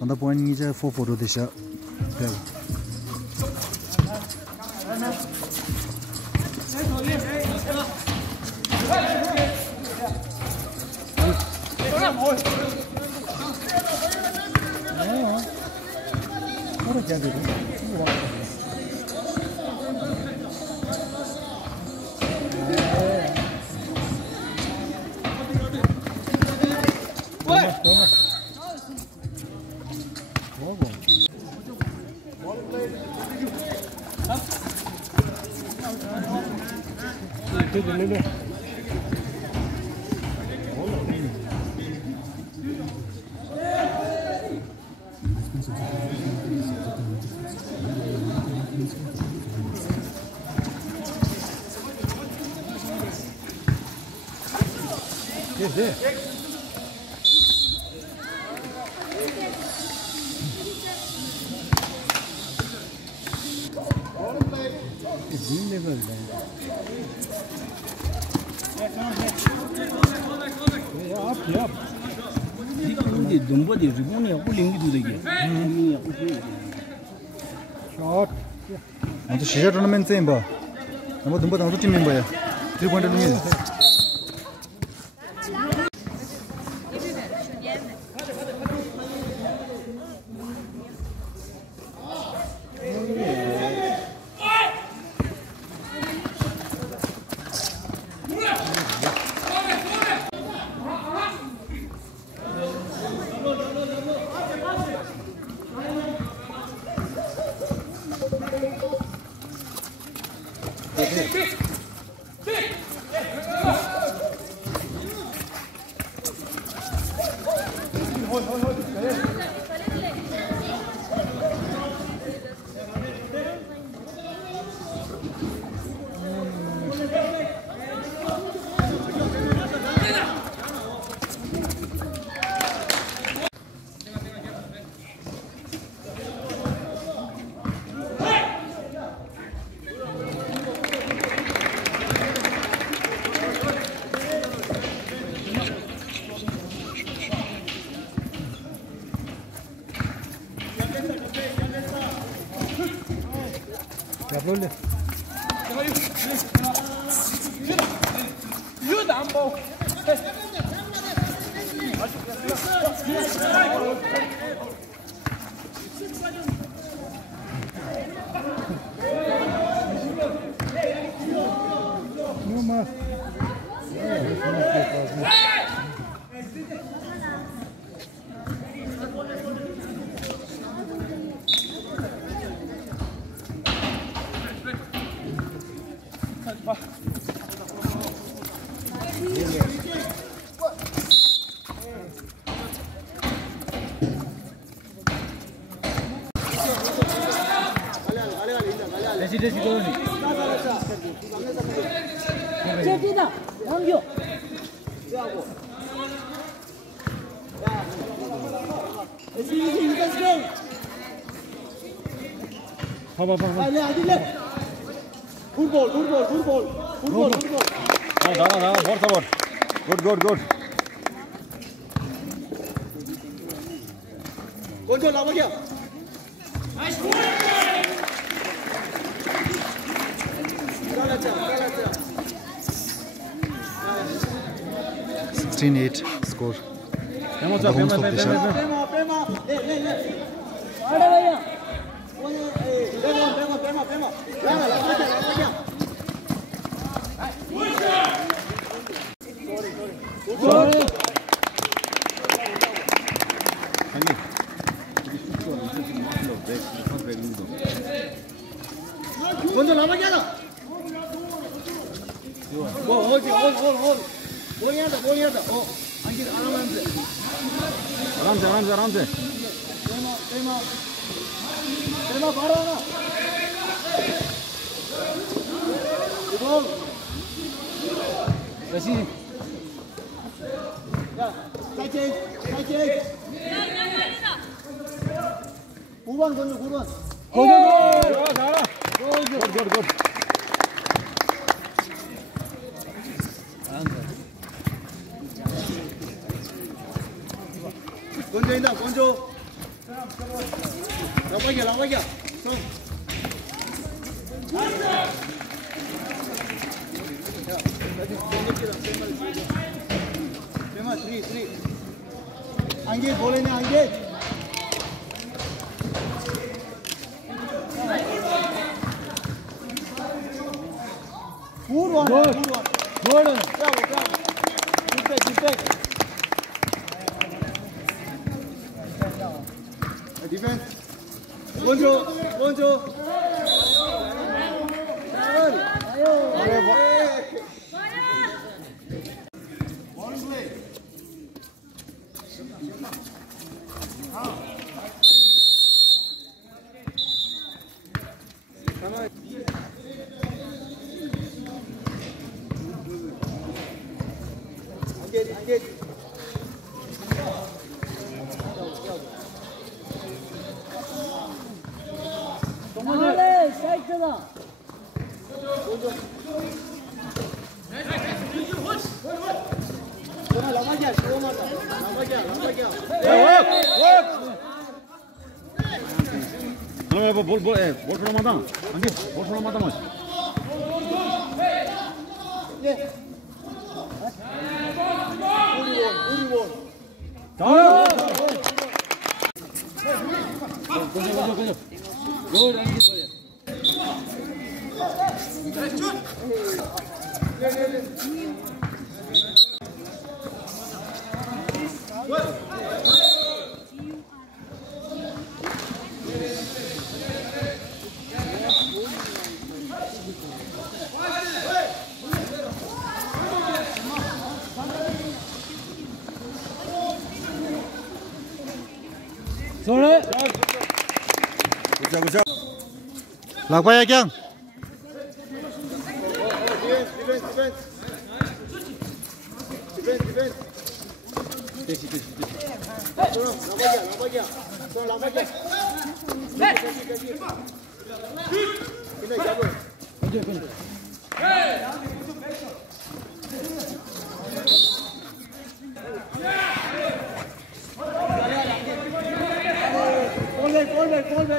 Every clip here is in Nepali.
Anda point nice for photo desha. आमचं शेजा टुर्नामेंटचं आहे बा नंबर दुंबत आमचं टीम मेंबर आहे 3 point lungi 나가 por favor good 먼저 나머지야 16-8 score 빼마 먼저 나머지 하나 뭐니 하다 아람세 빼마 바로 하나 이거 다시 자 사이팅 9번 건조 9번 good 건조인다 건조 라박이야 성 빼마 3 안개 보내네 안개 굿원 뒷백 디펜스 먼저 안개 나래 사이트다 볼 필요마다 안기 볼 필요마다 뭐. lạc quay kìa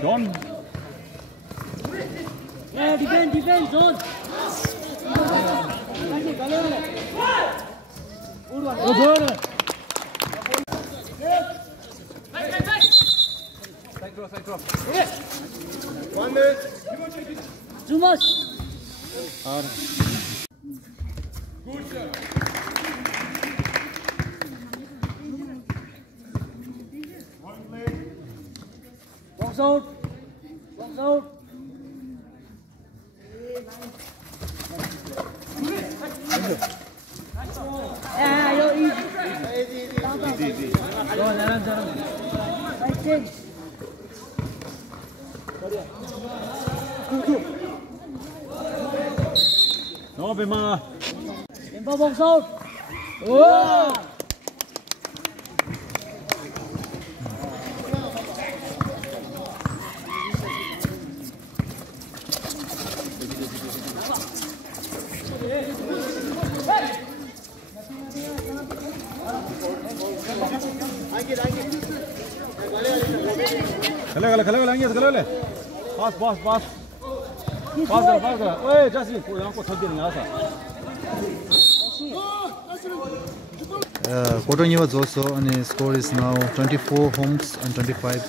John. Yeah, defend zone. One minute. Too much. Box out. Box out. Yeah, you're easy. Easy. Go on, right change. No, Bima. Tempo box out. Oh! Khale angi khale pass pass kar oye Jasmine ko yahan ko thod dene yaha Kotonyi was also and his score is now 24 homes and 25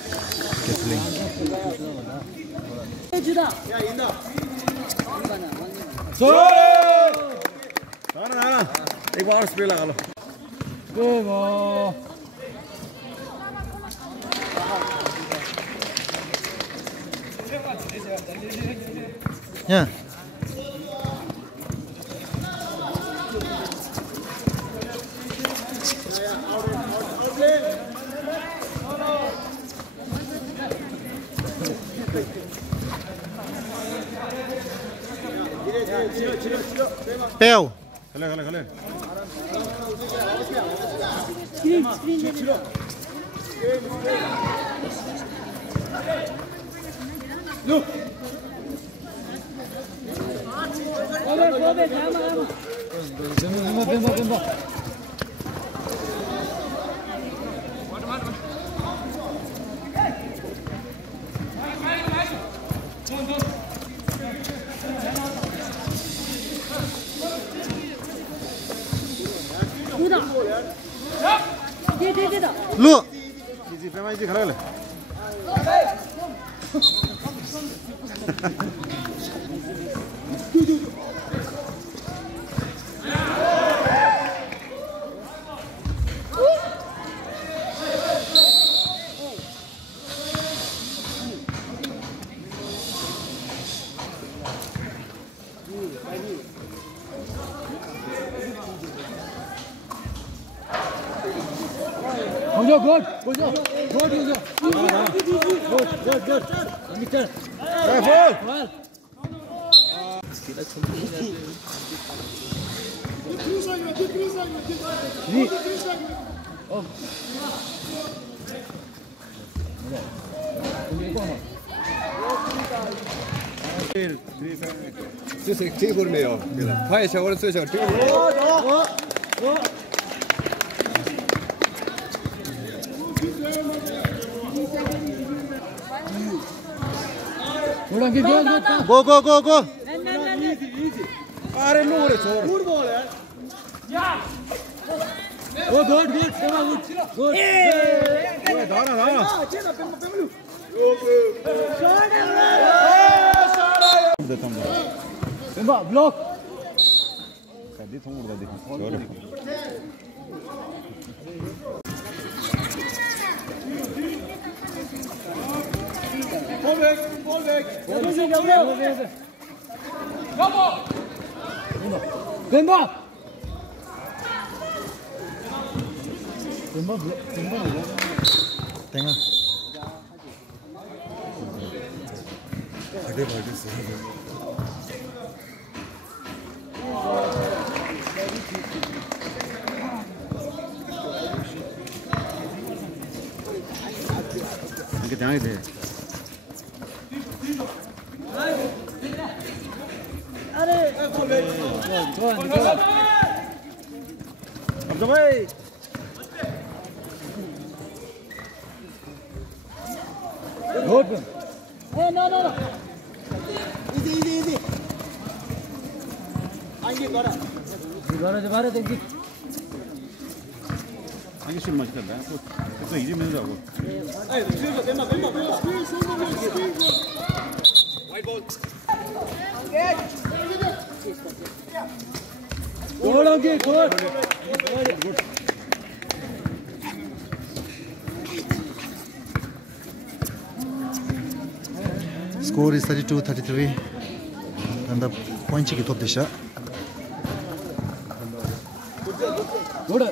Kepling. ना एक बार स्प्रे लगा लो Yeah. Bell. खले Look. Go back, hammer. Look. Easy, Prema, easy, khale. Good. Three for me. Five shower, 3 shower. Go, go, go, go. अरे लो रे छोड़ गुड बॉल यार गुड गुड गुड सेवा गुड गुड ओए धारा धारा देता हूं सेवा ब्लॉक कदी थोड़ा देखो छोड़ ball back Demba! Tenga. Ade bhai se. इनके ध्यान दे. अब भाई गुड No. easy आगे करा बारा देखी आगे शुरू मत कर रहा है तो इजी मिल जाओगे ए देना white ball Good. Score is 32-33. And the point check top the shot. Good.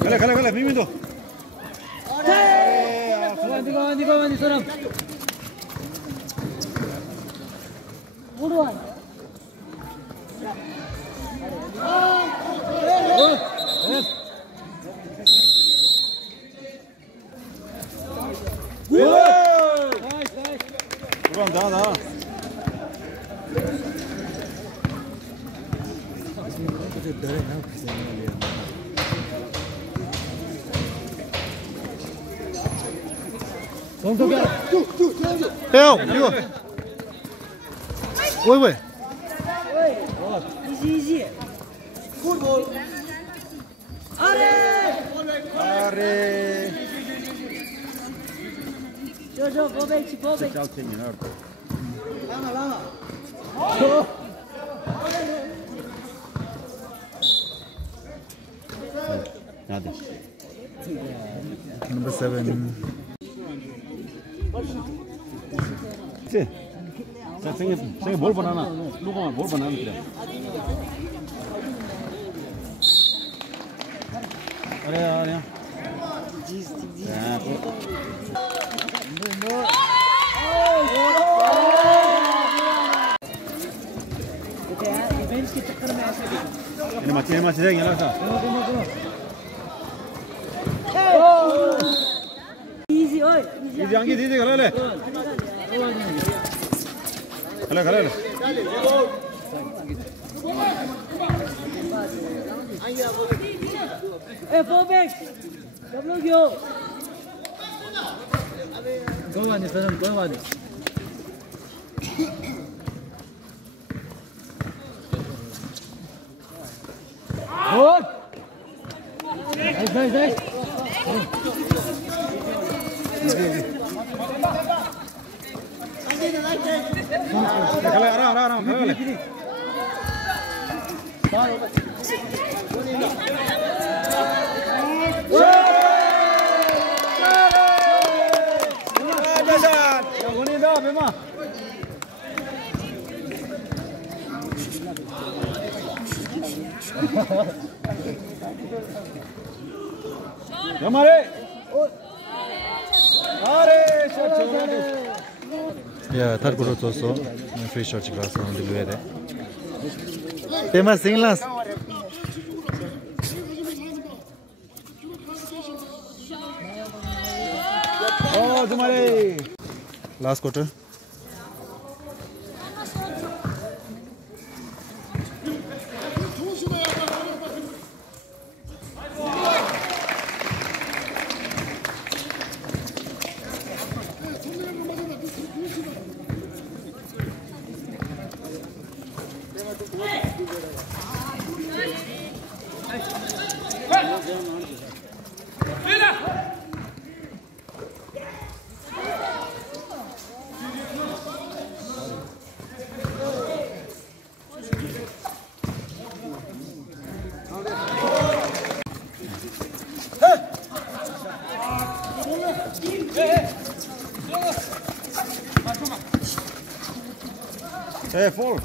Kala, Mimido. Go, Saram. Good one. Yes. Nice. Come on, da. Don't go get. Help, you. Wait. Easy. Good ball. Are. Jo, go back. Ciao, signor. Lama. Nada. Number 7. Sí. Saya bol banana. Lupa bol banana tidak. Ada. Defence के चक्कर में ऐसे Ini masih dah yang lasa. Easy ओए Ini anggi di kalau le. Kalau. फोबेक सब लोग यो कोई बात नहीं सर कोई बात नहीं good nice Kalau arah. Yeah, third quarter also. Free shot class on the way there. Tema Singlas. Oh, तुम्हारे. Last quarter. Hey, fall.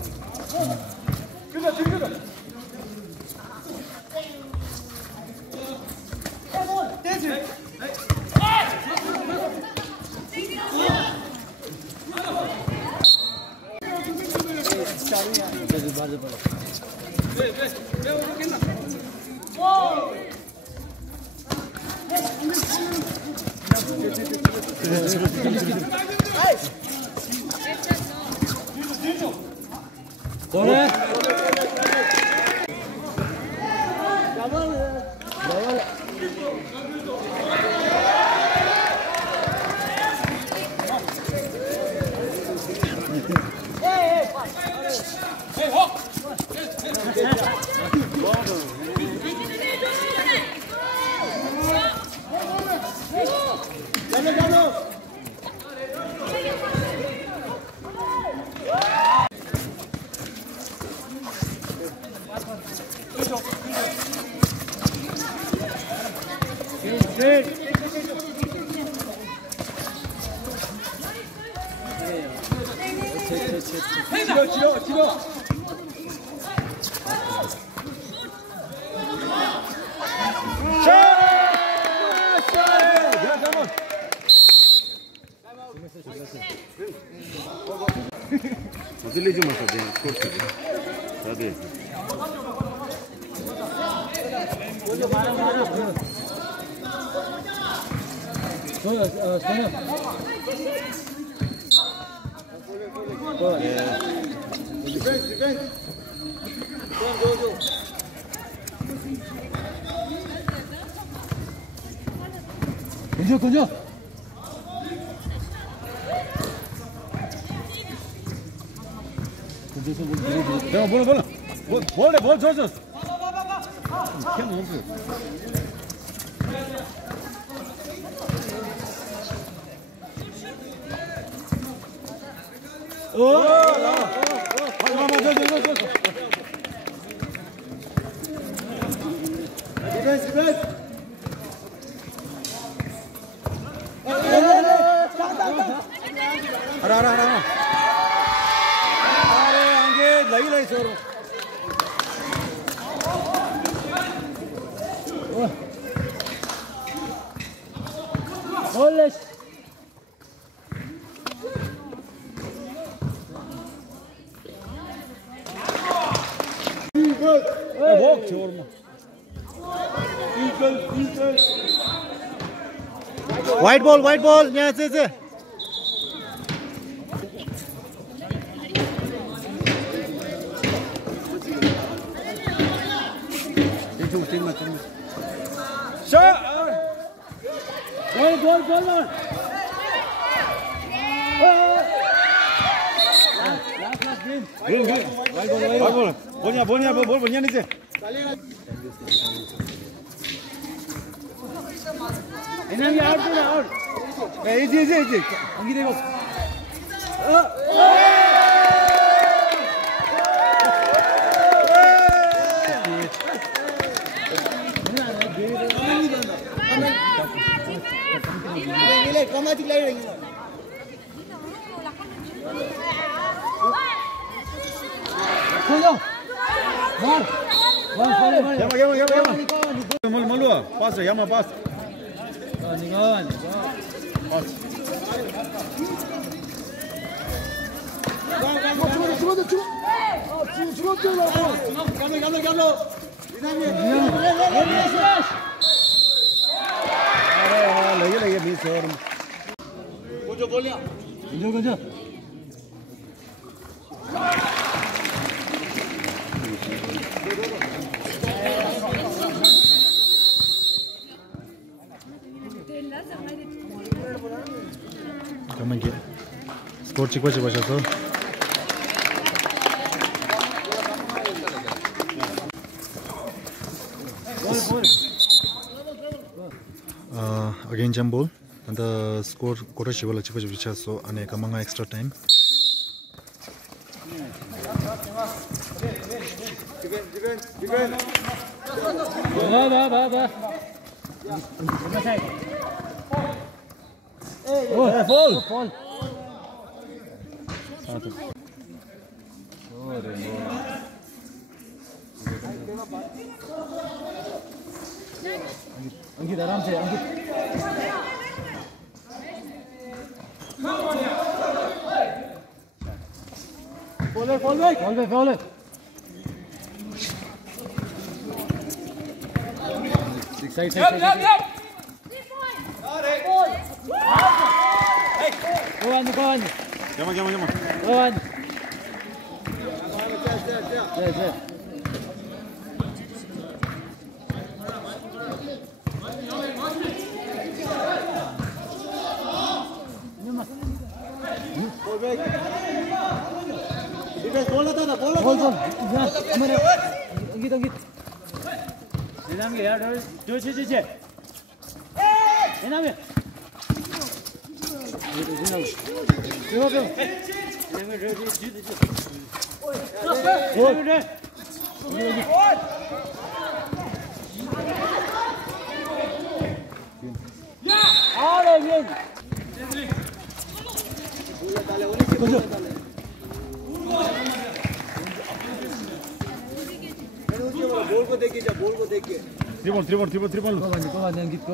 어딜 좀 왔어, 내 스포츠. 나도. 건져. 내가 뭘 줬어. 캠 없어. 알아. 안게 라이 서로. 원래 Walk to White ball. Yeah, it's. 골. 뭐냐 뭘 뭐냐 이제. 이놈이 아웃. 이제. 안기 되고. Yaman. Pass, Yaman pass. 건져. 잠깐만 스코어 찍고 싶으셔서 again jump ball and the score quarter chivala chipa chipa so ane kamanga extra time ba fall अंकित आराम से अंकित फॉल साइड go on अंकित एनामे यार जो एनामे बोल को देखिए ट्रिपल अंकित को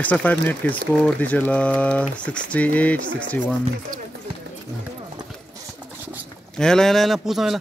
extra 5 minute के score दीजिएला 68-61 एला पूछो एला